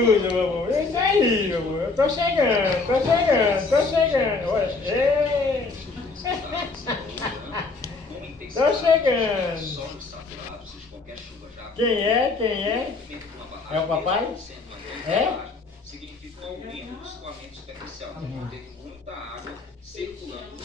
tudo, meu amor. Isso aí, meu amor. Eu tô chegando, tô chegando, tô chegando. Olha, ei. Tô chegando. Quem é? Quem é? É o papai? É? Significa um aumento do escoamento superficial. Teve muita água circulando.